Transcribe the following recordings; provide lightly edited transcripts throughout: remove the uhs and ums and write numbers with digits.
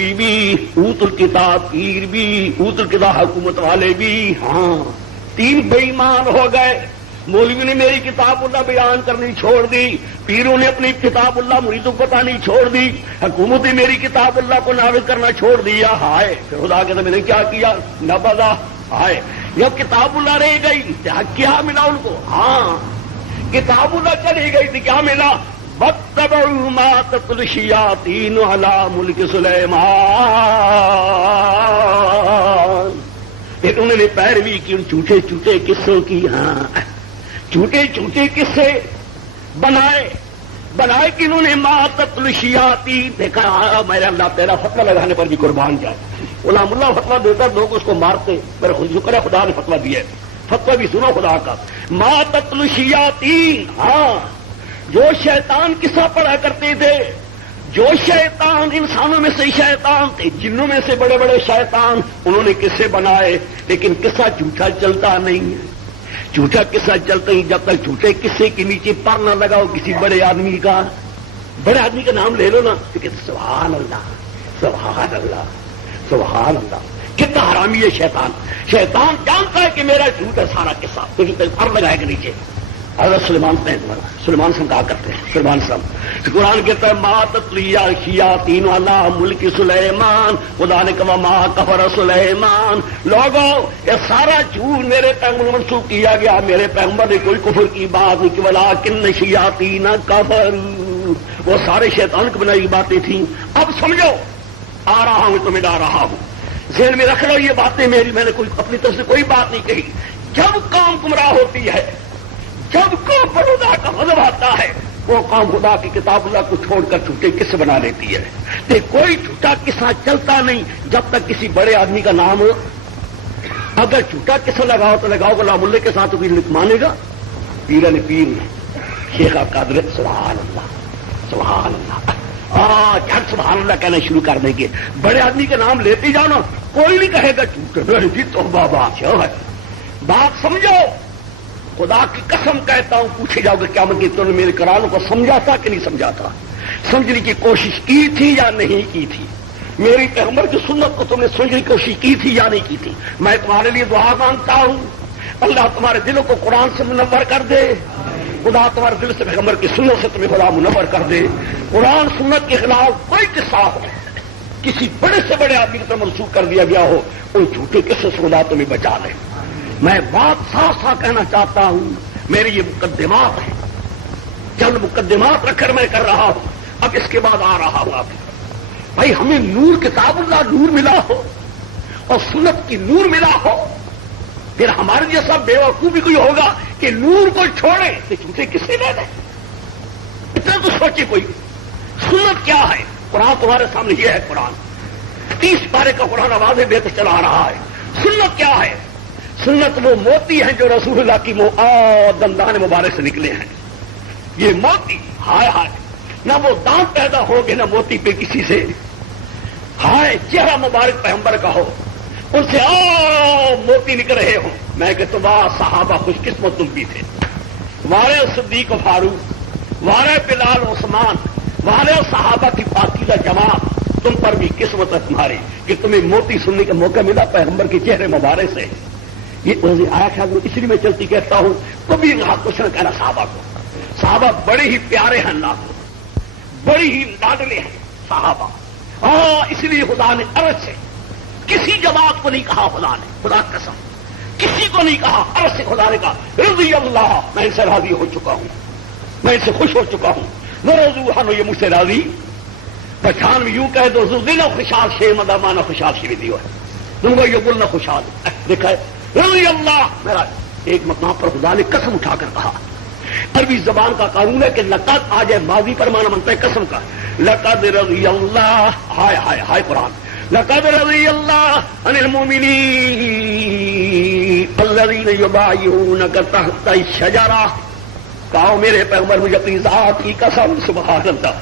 مفتی بھی، اوت الکتاب پیر بھی، اوت الکتاب حکومت والے بھی، ہاں 3 بے ایمان ہو گئے۔ مولوی نے میری کتاب اللہ بیان کرنی چھوڑ دی، پیروں نے اپنی کتاب اللہ مریدوں کو بتانی چھوڑ دی، حکومت نے میری کتاب اللہ کو نافذ کرنا چھوڑ دیا۔ ہائے پھر خدا کہتا میں نے کیا کیا؟ نبذا۔ ہائے جب کتاب اللہ رہ گئی کیا ملا ان کو؟ ہاں کتاب اللہ چلی گئی تھی، کیا ملا؟ وَاتَّبَعُوا مَا تَتْلُو الشَّيَاطِينُ عَلَىٰ مُلْكِ سُلَيْمَانَ، پھر انہوں نے پیروی کی ان جھوٹے جھوٹے قصوں کی۔ ہاں جھوٹے جھوٹے قصے بنائے کہ انہوں نے مَا تَتْلُو الشَّيَاطِينُ، دیکھا میرے اللہ تیرا فتویٰ لگانے پر بھی قربان جائے۔ غلام اللہ فتویٰ دیتا لوگ اس کو مارتے، میرے خود شکر ہے خدا نے فتویٰ دیا ہے، فتویٰ بھی سنو خدا کا۔ مَا تَتْلُو الشَّيَاطِينُ، ہاں جو شیطان قصہ پڑھا کرتے تھے، جو شیطان انسانوں میں سے شیطان تھے، جنوں میں سے بڑے بڑے شیطان، انہوں نے قصے بنائے، لیکن قصہ جھوٹا چلتا نہیں ہے۔ جھوٹا قصہ چلتا ہی جب تک جھوٹے قصے کے نیچے پر نہ لگاؤ کسی بڑے آدمی کا، بڑے آدمی کا نام لے لو نا تو کہتے سبحان اللہ سبحان اللہ سبحان اللہ، کتنا حرامی ہے شیطان۔ شیطان جانتا ہے کہ میرا جھوٹ ہے سارا قصہ، لیکن پر لگائے گا نیچے۔ حضرت سلیمان سے کہا کرتے ہیں، سلیمان صاحب قرآن کہتا ہے مَا تَتْلُو الشَّيَاطِينُ عَلَىٰ مُلْكِ سُلَيْمَانَ، خدا نے کہا مَا كَفَرَ سُلَيْمَانَ۔ لوگوں یہ سارا جھوٹ میرے پیغمبر منسوخ کیا گیا، میرے پیغمبر نے کوئی کفر کی بات نہیں کی، وَلَٰكِنَّ الشَّيَاطِينَ كَفَرُوا، وہ سارے شیطان کی بنائی باتیں تھیں۔ اب سمجھو آ رہا ہوں تمہیں ڈا رہا ہوں، ذہن میں رکھ لو یہ باتیں میری، میں نے کوئی اپنی طرف سے کوئی بات نہیں کہی۔ جب قوم گمراہ ہوتی ہے، جب قوم پر خدا کا غضب آتا ہے، وہ قوم خدا کی کتاب اللہ کو چھوڑ کر جھوٹے قصے بنا لیتی ہے۔ تو کوئی جھوٹا قصہ چلتا نہیں جب تک کسی بڑے آدمی کا نام ہو۔ اگر جھوٹا قصہ لگاؤ تو لگاؤ غلام اللہ کے ساتھ کوئی مانے گا؟ پیر نے پیر شیخ قادر سبحان اللہ سبحان اللہ، جھٹ سبحان اللہ کہنا شروع کر دیں گے۔ بڑے آدمی کا نام لیتے جاؤ نا، کوئی نہیں کہے گا جھوٹ جی توبہ بادشاہ ہے۔ بات سمجھو، خدا کی قسم کہتا ہوں پوچھے جاؤ گے کیا کہ تم نے میرے قرآن کو سمجھا تھا کہ نہیں سمجھا تھا، سمجھنے کی کوشش کی تھی یا نہیں کی تھی، میری پیغمبر کی سنت کو تم نے سمجھنے کی کوشش کی تھی یا نہیں کی تھی۔ میں تمہارے لیے دعا مانگتا ہوں اللہ تمہارے دلوں کو قرآن سے منور کر دے، خدا تمہارے دل سے پیغمبر کی سنت سے تمہیں خدا منور کر دے۔ قرآن سنت کے خلاف کوئی قصہ ہو، کسی بڑے سے بڑے آدمی کی طرف منسوخ کر دیا گیا ہو، ان جھوٹے قصے سے خدا تمہیں بچا لے۔ میں بات صاف صاف کہنا چاہتا ہوں، میری یہ مقدمات ہیں، چند مقدمات رکھ کر میں کر رہا ہوں، اب اس کے بعد آ رہا ہوں۔ آپ بھائی ہمیں نور کتاب اللہ نور ملا ہو اور سنت کی نور ملا ہو، پھر ہمارے جیسا بے وقوف بھی کوئی ہوگا کہ نور کو چھوڑے تو جھوٹے کسے لے لیں؟ اتنا تو سوچے کوئی۔ سنت کیا ہے؟ قرآن تمہارے سامنے یہ ہے، قرآن 30 پارے کا قرآن آواز بے تو چلا رہا ہے۔ سنت کیا ہے؟ سنت وہ موتی ہیں جو رسول اللہ کی دندان مبارک سے نکلے ہیں۔ یہ موتی ہائے ہائے، نہ وہ دانت پیدا ہو گے نہ موتی پہ کسی سے، ہائے چہرہ مبارک پیغمبر کا ہو، ان سے موتی نکل رہے ہوں۔ میں کہتا ہوں واہ صحابہ خوش قسمت تم بھی تھے، وارے صدیق و فاروق، وارے بلال عثمان، وارے صحابہ کی پاکیزہ جماعت، تم پر بھی قسمت ہے تمہاری کہ تمہیں موتی سننے کا موقع ملا پیغمبر کے چہرے مبارک سے۔ یہ آیا خیال اس لیے میں چلتی کہتا ہوں، کبھی کچھ نہ کہنا صحابہ کو، صحابہ بڑے ہی پیارے ہیں اللہ کو، بڑی ہی لاڈلے ہیں صحابہ۔ اس لیے خدا نے عرش سے کسی جماعت کو نہیں کہا، خدا نے، خدا قسم کسی کو نہیں کہا، عرش سے خدا نے کہا رضی اللہ، میں ان سے راضی ہو چکا ہوں، میں ان سے خوش ہو چکا ہوں، وہ رضوان یہ مجھ سے راضی۔ پہچان میں یوں کہہ دو دل خوشحال شے مدا مانا خوشحال شی دیو ہے، تم کو یہ بولنا خوشحال دیکھا ہے رضی اللہ۔ میرا ایک مقام پر خدا نے قسم اٹھا کر کہا، عربی زبان کا قانون ہے کہ لقد آ جائے ماضی پر مانا بنتا ہے قسم کا، لقد رضی اللہ، ہائے ہائے ہائے قرآن، لقد رضی اللہ عن المؤمنین الذین یبایعونک تحت الشجرہ۔ کہو میرے پیغمبر مجھے اپنی ذات کی قسم، سبحان اللہ،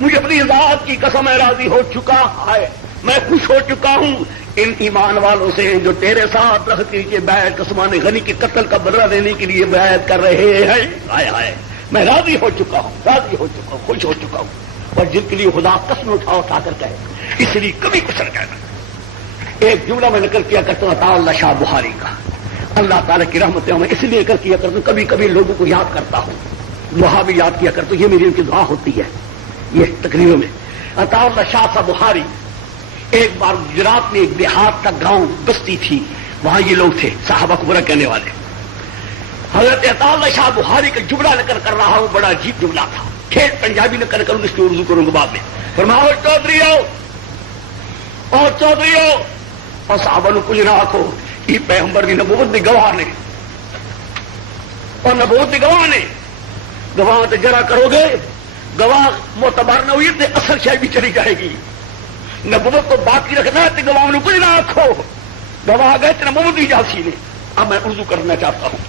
مجھے اپنی ذات کی قسم میں راضی ہو چکا ہے، میں خوش ہو چکا ہوں ان ایمان والوں سے جو تیرے ساتھ رکھ کے نیچے بیعت عثمان غنی کے قتل کا بدلہ لینے کے لیے بیعت کر رہے ہیں۔ ہائے ہائے میں راضی ہو چکا ہوں، راضی ہو چکا ہوں، خوش ہو چکا ہوں۔ اور جن کے لیے خدا قسم اٹھا کر کہے اس لیے کبھی کچھ نہ کہنا. ایک جملہ میں نقل کیا کرتا ہوں عطا اللہ شاہ بخاری کا, اللہ تعالیٰ کی رحمتیں میں اس لیے کیا کرتا ہوں, کبھی کبھی لوگوں کو یاد کرتا ہوں, وہاں بھی یاد کیا کرتا ہوں, یہ میری ان کی دعا ہوتی ہے یہ تقریروں میں. عطا اللہ شاہ صاحب بخاری ایک بار گجرات میں ایک دیہات کا گاؤں بستی تھی, وہاں یہ لوگ تھے صحابہ کو برا کہنے والے. حضرت عطا اللہ شاہ بخاری کا جملہ نقل کر رہا ہوں, بڑا عجیب جملہ تھا, ٹھیک پنجابی نقل کروں اس کی اردو کروں گا بعد میں. فرمایا چودھری اور چودھری اور صحابہ نے کچھ نہ آخو, یہ پیغمبر کی نبوت دی گواہ نے, اور نبوت دی گواہ نے, گواہ تو جرا کرو گے, گواہ معتبر نہ ہوئی تو اصل شاید بھی چلی جائے گی. نبوت کو باقی رکھنا ہے تو گواہ نے کچھ نہ آخو, گواہ گئے تو نبوت دی جاسی نے. اب میں اردو کرنا چاہتا ہوں.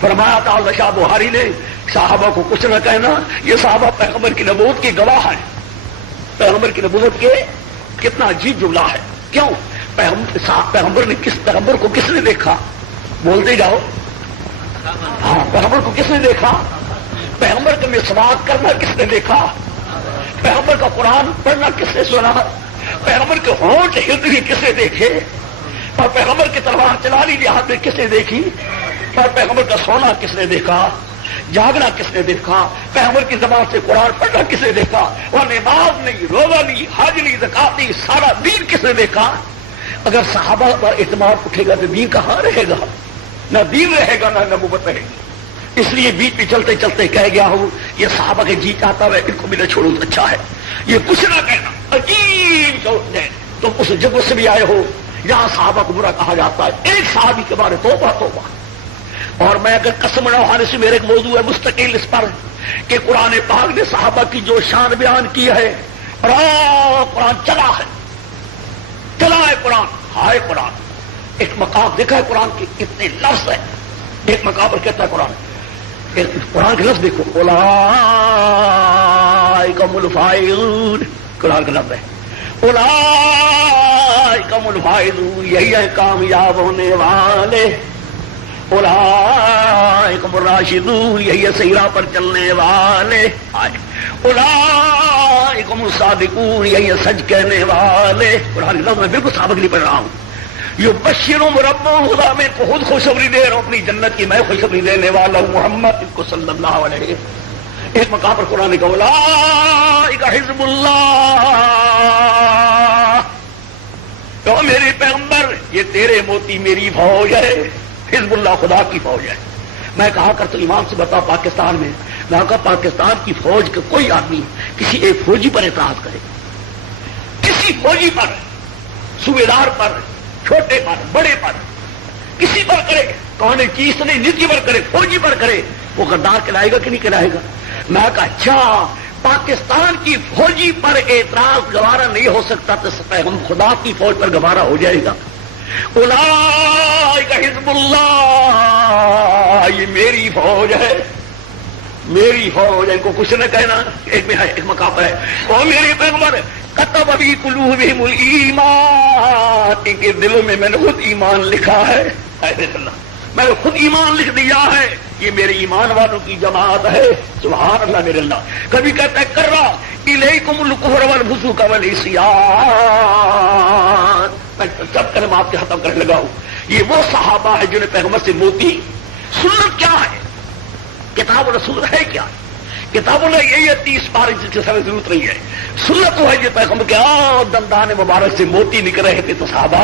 فرمایا تھا اللہ شاہ بخاری نے صحابہ کو کچھ نہ کہنا, یہ صحابہ پیغمبر کی نبوت کے گواہ ہیں. پیغمبر کی نبوت کے کتنا عجیب جملہ ہے. کیوں؟ پیغمبر نے پیغمبر کو کس نے دیکھا؟ بولتے جاؤ. ہاں, پیغمبر کو کس نے دیکھا؟ پیغمبر کا مسواک کرنا کس نے دیکھا؟ پیغمبر کا قرآن پڑھنا کس نے سنا؟ پیغمبر کے ہونٹ ہلتے ہوئے کس نے دیکھے؟ اور پیغمبر کی تلوار چلانی جہاد میں کس نے دیکھی؟ اور پیغمبر کا سونا کس نے دیکھا؟ جاگنا کس نے دیکھا؟ پیغمبر کی زبان سے قرآن پڑھنا کس نے دیکھا؟ اور نماز نہیں, روزہ نہیں, حج نہیں, زکات نہیں, سارا دین کس نے دیکھا؟ اگر صحابہ پر اعتماد اٹھے گا تو دین کہاں رہے گا؟ نہ دین رہے گا نہ نبوت رہے گی. اس لیے بیچ میں چلتے چلتے کہہ گیا ہوں, یہ صحابہ کے جی چاہتا ہے ان کو بھی نہ چھوڑو تو اچھا ہے. یہ کچھ نہ کہنا عجیب ہے. تم اس جگہ سے بھی آئے ہو جہاں صحابہ کو برا کہا جاتا ہے, ایک صحابی کے بارے توبہ توبہ. اور میں اگر قسم نہ اٹھانے سے میرے ایک موضوع ہے مستقل اس پر کہ قرآن پاک نے صحابہ کی جو شان بیان کی ہے, اور قرآن چلا ہے قرآن, ہائے قرآن. ایک مقام دیکھا ہے قرآن کے کتنے لفظ ہے. ایک مقام پر کہتا ہے قرآن کے لفظ دیکھو, اولئک هم الفائزون, قرآن کا لفظ ہے اولئک هم الفائزون, یہی ہے کامیاب ہونے والے. اولئک هم الراشدون, یہی ہے صحیح راہ پر چلنے والے. اولئک هم الصادقون, یہی ہے سچ کہنے والے. قرآن کے لفظ میں بالکل سابق نہیں پڑھ رہا ہوں. یہ بشیروں ربوں خدا میں کو خود خوشخبری دے رہا ہوں اپنی جنت کی, میں خوشخبری دینے والا ہوں محمد کو صلی اللہ علیہ. ایک مقام پر قرآن کا اولئک حزب اللہ, تو میرے پیغمبر یہ تیرے موتی میری فوج ہے. حزب اللہ خدا کی فوج ہے. میں کہا کرتا ہوں امام سے بتا پاکستان میں, میں کہا پاکستان کی فوج کا کوئی آدمی کسی ایک فوجی پر اعتراض کرے, کسی فوجی پر, صوبیدار پر, چھوٹے پر, بڑے پر, کسی پر کرے, کون چیز نہیں, نجی پر کرے, فوجی پر کرے, وہ غدار کہلائے گا کہ نہیں کہلائے گا؟ میں کہا اچھا پاکستان کی فوجی پر اعتراض گوارا نہیں ہو سکتا تو ہم خدا کی فوج پر گوارا ہو جائے گا. اولئک حزب اللہ, یہ میری فوج ہے, میری فوج ہے, ان کو کچھ نہ کہنا. ایک میں ہے ایک مقام ہے اور میرے پیغمبر کتب فی قلوبہم الایمان, ان کے دلوں میں نے خود ایمان لکھا ہے. میں نے خود ایمان لکھ دیا ہے, یہ میرے ایمان والوں کی جماعت ہے. سبحان اللہ میرے اللہ. کبھی کہتا ہے کر رہا الیکم الکفر والفسوق والعصیان, میں سب کلمات کے ختم کرنے لگا ہوں. یہ وہ صحابہ ہے جنہیں پیغمبر سے موتی. سنت کیا ہے؟ کتاب و رسول ہے کیا؟ کتاب اللہ یہی ہے 30 پارے جس کی سمجھ ضرورت نہیں ہے. سنت وہ ہے جو پیغمبر کے دندان مبارک سے موتی نکل رہے تھے تو صحابہ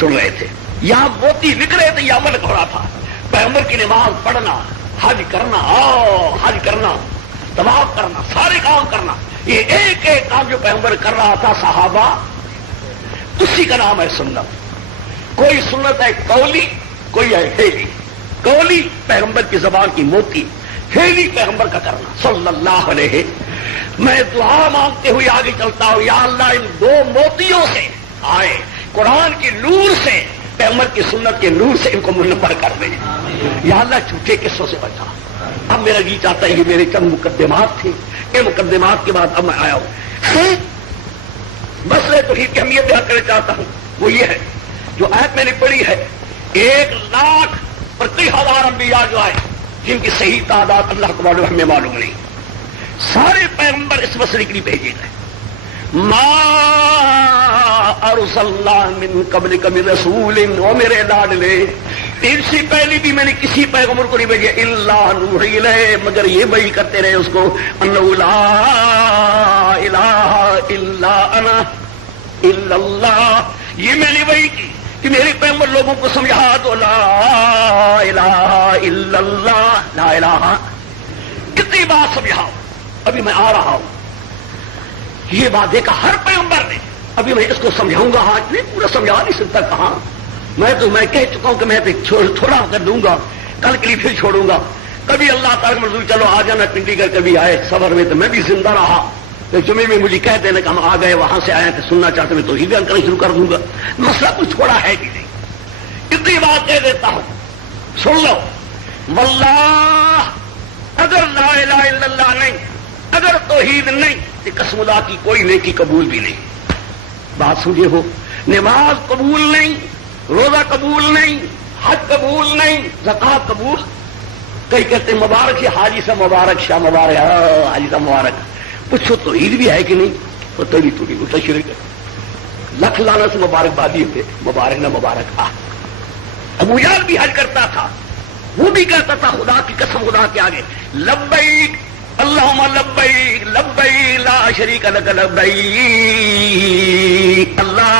سن رہے تھے. یہاں موتی نکل رہے تھے, یہ عمل ہو رہا تھا. پیغمبر کی نماز پڑھنا, حج کرنا, حج کرنا, طواف کرنا, سارے کام کرنا, یہ ایک ایک کام جو پیغمبر کر رہا تھا صحابہ, اسی کا نام ہے سنت. کوئی سنت ہے قولی, کوئی ہے فعلی. قولی پیغمبر کی زبان کی موتی, فعلی پیغمبر کا کرنا صلی اللہ علیہ. میں دعا مانگتے ہوئے آگے چلتا ہوں, یا اللہ ان دو موتیوں سے آئے قرآن کے نور سے, پیغمبر کی سنت کے نور سے ان کو منور کر دے. یا اللہ جھوٹے قصوں سے بچا. اب میرا جی چاہتا ہے کہ میرے چند مقدمات تھے, ان مقدمات کے بعد اب میں آیا ہوں. مسئلہ توحید کی اہمیت بیان کرنا چاہتا ہوں. وہ یہ ہے جو آیت میں نے پڑھی ہے, 1,00,000 پر 30,000 انبیاء جو آئے, جن کی صحیح تعداد اللہ کو معلوم, ہمیں معلوم نہیں. سارے پیغمبر اس مسئلے کے لیے بھیجے گئے. ما ارسلنا من قبلک من رسول، او میرے لاڈلے تیر سے پہلے بھی میں نے کسی پیغمبر کو نہیں بھیجا الا نوحی الیہ، مگر یہ وحی کرتے رہے اس کو انہ لا الہ الا انا الا اللہ. یہ میں نے وحی کی کہ میرے پیغمبر لوگوں کو سمجھا دو لا الہ الا اللہ، لا الہ. کتنی بات سمجھاؤ، ابھی میں آ رہا ہوں. یہ بات دیکھا ہر پیغمبر نے. ابھی میں اس کو سمجھاؤں گا، آج نہیں پورا سمجھا نہیں سکتا. کہاں میں کہہ چکا ہوں کہ میں تھوڑا کر دوں گا، کل کے لیے پھر چھوڑوں گا. کبھی اللہ تعالیٰ منظور چلو آ جانا پنڈی کر، کبھی آئے صبر میں تو میں بھی زندہ رہا. تو جمعے میں مجھے کہہ دینا کہ ہم آ گئے، وہاں سے آئے تو سننا چاہتے میں تو ہی بیان کرنا شروع کر دوں گا. مسئلہ کچھ تھوڑا ہے کہ نہیں. اتنی بات کہہ دیتا ہوں، سن لو. واللہ اگر لا الہ الا اللہ نہیں، اگر توحید نہیں تو قسم اللہ کی کوئی نیکی قبول بھی نہیں. بات سمجھے ہو؟ نماز قبول نہیں، روزہ قبول نہیں، حج قبول نہیں، زکات قبول. کئی کہتے ہیں مبارک سے حاجی صاحب مبارک، شاہ مبارک، حاجی صاحب مبارک. پوچھو توحید بھی ہے کہ نہیں؟ تو تبھی تو نہیں اٹھا شرک ہے. لکھ لانا سے مبارکبادی ہوتے، مبارک نہ مبارک. ابو جہل بھی حج کرتا تھا، وہ بھی کہتا تھا خدا کی قسم خدا کے آگے لبیک اللہم لبیک لبیک لا شریک لک لبیک. اللہ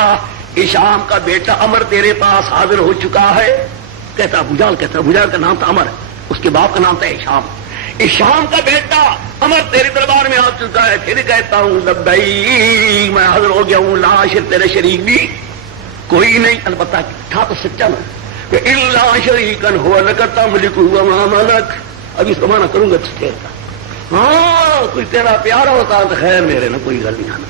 شام کا بیٹا عمر تیرے پاس حاضر ہو چکا ہے. کہتا ابو جہل، کہتا ابو جہل کا نام تھا عمر، اس کے باپ کا نام تھا ہشام. شام کا بیٹا عمر تیرے دربار میں آ چکا ہے. پھر کہتا ہوں لبیک، میں حاضر ہو گیا ہوں. لا شریک، تیرے شریک بھی کوئی نہیں. البتہ تھا تو سچا نا کہ الا شریکن هو لک تملک وما ملک. ابھی اس کو مانا کروں گا ٹھیک ہے. ہاں کوئی تیرا پیارا ہوتا تو خیر میرے نا کوئی گل نہیں آنا.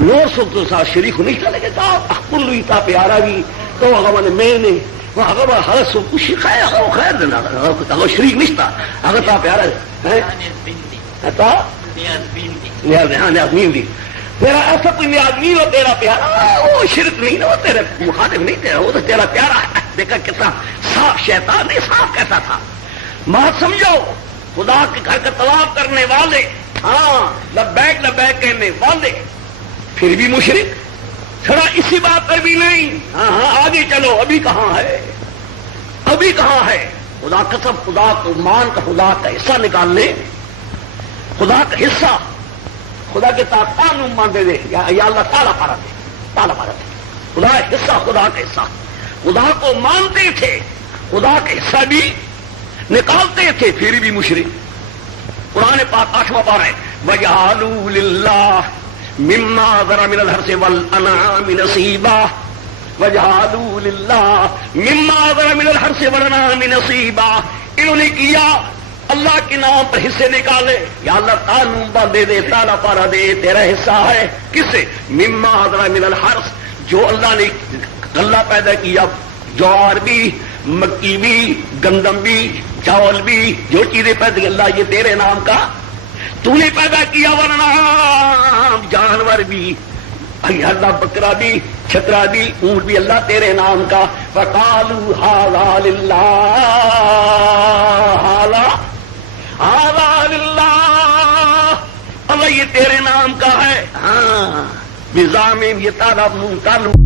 نو سو تو ساتھ شریک نہیں چلے گا. کل بھی تھا پیارا بھی تو اگر میں نے اگر ہر سو کچھ خیر دینا اگر شریک نہیں تھا، اگر تھا پیارا نیازمین بھی تیرا ایسا کوئی نیازمین ہو تیرا پیارا، وہ شرک نہیں نا، وہ تیرے مخاطب نہیں تیرا، وہ تو تیرا پیارا ہے. دیکھا کتنا صاف شیطان نہیں صاف کیسا تھا. بات سمجھو. خدا کے گھر کا طواف کرنے والے، ہاں لبیک لبیک کہنے والے، پھر بھی مشرک. تھوڑا اسی بات پر بھی نہیں. ہاں ہاں آگے چلو. ابھی کہاں ہے؟ ابھی کہاں ہے؟ خدا قسم خدا کو مان کا خدا کا حصہ نکال لے. خدا کا حصہ خدا کے قانون مان دے دے یا اللہ تعالیٰ پارا دے، تعالیٰ پارا دے. خدا حصہ خدا کا حصہ. خدا کو مانتے تھے، خدا کا حصہ بھی نکالتے تھے، پھر بھی مشرک. قرآن پاک 8واں پارہ ہے وَجَعَلُوا لِلَّهِ مِمَّا ذَرَ مِنَ الْحَرْثِ وَالْأَنْعَامِ نَصِيبًا. وَجَعَلُوا لِلَّهِ مِمَّا ذَرَ مِنَ الْحَرْثِ وَالْأَنْعَامِ نَصِيبًا. انہوں نے کیا اللہ کے نام پر حصے نکالے. یا اللہ قانون باندھے دے، تالا پارا دے، تیرا حصہ ہے. کس سے؟ مِمَّا ذَرَ مِنَ الْحَرْث، جو اللہ نے غلہ پیدا کیا، جوار بھی، مکی بھی، گندم بھی، چاول بھی، جو چیزیں پیدا کی اللہ یہ تیرے نام کا تو نے پیدا کیا. ورنہ جانور بھی اللہ، بکرا بھی، چھترا بھی، اونٹ بھی اللہ تیرے نام کا. فقالوا ھذا للہ، ھذا للہ، اللہ یہ تیرے نام کا ہے. ہاں بزعمہم، یہ تعلق